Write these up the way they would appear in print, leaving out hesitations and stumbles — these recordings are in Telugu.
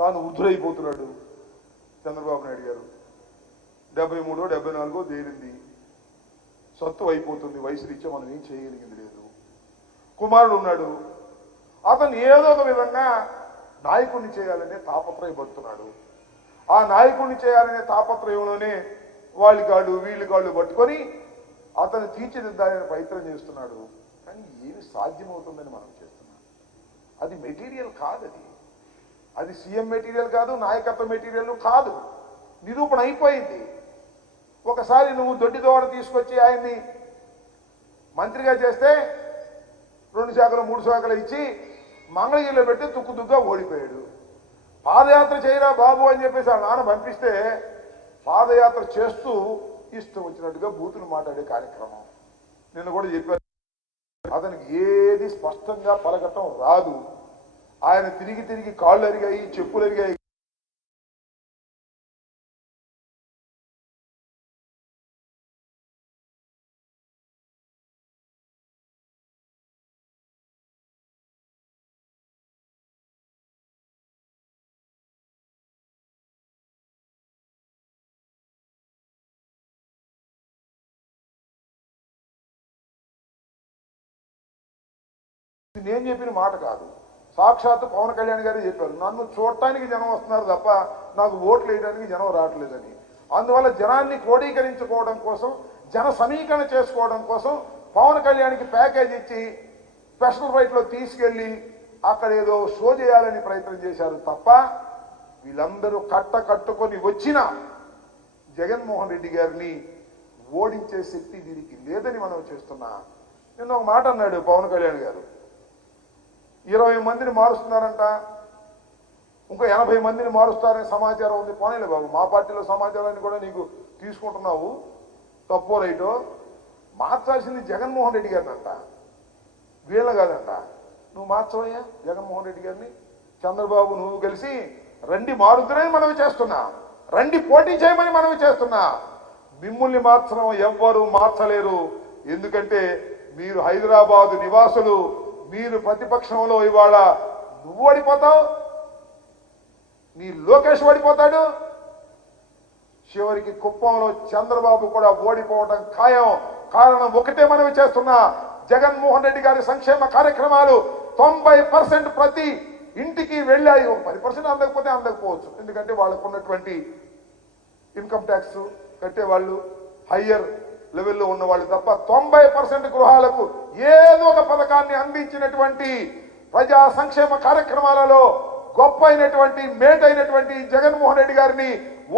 తాను వృద్ధుడైపోతున్నాడు చంద్రబాబు నాయుడు గారు. 73 74 తేలింది, సత్తు అయిపోతుంది, వయసు రీత్యా మనం ఏం చేయగలిగింది లేదు. కుమారుడు ఉన్నాడు, అతను ఏదో ఒక విధంగా నాయకుడిని చేయాలనే తాపత్రయపడుతున్నాడు. ఆ నాయకుడిని చేయాలనే తాపత్రయంలోనే వాళ్ళ కాళ్ళు వీళ్ళ కాళ్ళు పట్టుకొని అతను తీర్చిదిద్దాలని ప్రయత్నం చేస్తున్నాడు. కానీ ఏమి సాధ్యమవుతుందని మనం చేస్తున్నాం. అది మెటీరియల్ కాదు, అది సీఎం మెటీరియల్ కాదు, నాయకత్వ మెటీరియల్ కాదు, నిరూపణ అయిపోయింది. ఒకసారి నువ్వు దొడ్డి దోవర తీసుకొచ్చి ఆయన్ని మంత్రిగా చేస్తే 2 శాఖలు 3 శాఖలు ఇచ్చి మంగళగిరిలో పెట్టి తుక్కుతుగ్గా ఓడిపోయాడు. పాదయాత్ర చేయరా బాబు అని చెప్పేసి ఆ నాన్న పంపిస్తే పాదయాత్ర చేస్తూ ఇష్టం వచ్చినట్టుగా బూతులు మాట్లాడే కార్యక్రమం. నిన్న కూడా చెప్పారు, అతనికి ఏది స్పష్టంగా పలకటం రాదు. ఆయన తిరిగి తిరిగి కాళ్ళు అరిగాయి, చెప్పులు అరిగాయి. నేను చెప్పిన మాట కాదు, సాక్షాత్తు పవన్ కళ్యాణ్ గారు చెప్పారు. నన్ను చూడటానికి జనం వస్తున్నారు తప్ప నాకు ఓట్లు వేయడానికి జనం రావట్లేదని. అందువల్ల జనాన్ని క్రోడీకరించుకోవడం కోసం, జన సమీకరణ చేసుకోవడం కోసం పవన్ కళ్యాణ్కి ప్యాకేజ్ ఇచ్చి స్పెషల్ ఫ్లైట్లో తీసుకెళ్లి అక్కడ ఏదో షో చేయాలని ప్రయత్నం చేశారు తప్ప వీళ్ళందరూ కట్టుకొని వచ్చిన జగన్మోహన్ రెడ్డి గారిని ఓడించే శక్తి దీనికి లేదని మనం చేస్తున్నా. నిన్న ఒక మాట అన్నాడు పవన్ కళ్యాణ్ గారు, 20 మందిని మారుస్తున్నారంట, ఇంకో 80 మందిని మారుస్తారనే సమాచారం ఉంది. పోనీలే బాబు, మా పార్టీలో సమాచారాన్ని కూడా నీకు తీసుకుంటున్నావు, తప్పో రైటో. మార్చాల్సింది జగన్మోహన్ రెడ్డి గారిని అంట, వీళ్ళ కాదంట. నువ్వు మార్చవయ్యా జగన్మోహన్ రెడ్డి గారిని. చంద్రబాబు నువ్వు కలిసి రండి మారుద్దురని మనవి చేస్తున్నా, రండి పోటీ చేయమని మనవి చేస్తున్నా. మిమ్మల్ని మాత్రం ఎవ్వరూ మార్చలేరు. ఎందుకంటే మీరు హైదరాబాదు నివాసులు, మీరు ప్రతిపక్షంలో ఇవాళ నువ్వు ఓడిపోతావు, నీ లోకేష్ ఓడిపోతాడు, చివరికి కుప్పంలో చంద్రబాబు కూడా ఓడిపోవడం ఖాయం. కారణం ఒకటే మనవి చేస్తున్నా, జగన్మోహన్ రెడ్డి గారి సంక్షేమ కార్యక్రమాలు 90% ప్రతి ఇంటికి వెళ్ళాయి. 10% అందకపోతే అందకపోవచ్చు, ఎందుకంటే వాళ్ళకు ఉన్నటువంటి ఇన్కమ్ ట్యాక్స్ కట్టేవాళ్ళు హయ్యర్ లెవెల్లో ఉన్న వాళ్ళు తప్ప 90% గృహాలకు ఏదో ఒక పథకాన్ని అందించినటువంటి ప్రజా సంక్షేమ కార్యక్రమాలలో గొప్ప అయినటువంటి మేటైనటువంటి జగన్మోహన్ రెడ్డి గారిని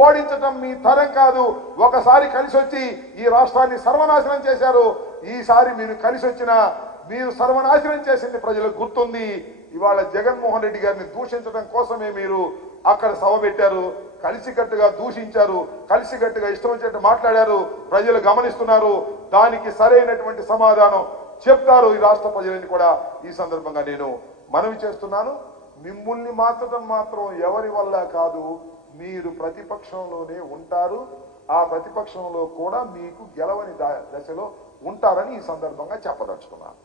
ఓడించడం మీ తరం కాదు. ఒకసారి కలిసి వచ్చి ఈ రాష్ట్రాన్ని సర్వనాశనం చేశారు. ఈసారి మీరు కలిసి వచ్చినా మీరు సర్వనాశనం చేసింది ప్రజలకు గుర్తుంది. ఇవాళ జగన్మోహన్ రెడ్డి గారిని దూషించడం కోసమే మీరు అక్కడ సభ పెట్టారు, కలిసికట్టుగా దూషించారు, కలిసికట్టుగా ఇష్టం వచ్చినట్టు మాట్లాడారు. ప్రజలు గమనిస్తున్నారు, దానికి సరైనటువంటి సమాధానం చెప్తారు ఈ రాష్ట్ర ప్రజలని కూడా ఈ సందర్భంగా నేను మనవి చేస్తున్నాను. మిమ్మల్ని మార్చడం మాత్రం ఎవరి వల్ల కాదు, మీరు ప్రతిపక్షంలోనే ఉంటారు. ఆ ప్రతిపక్షంలో కూడా మీకు గెలవని దశలో ఉంటారని ఈ సందర్భంగా చెప్పదలుచుకున్నాను.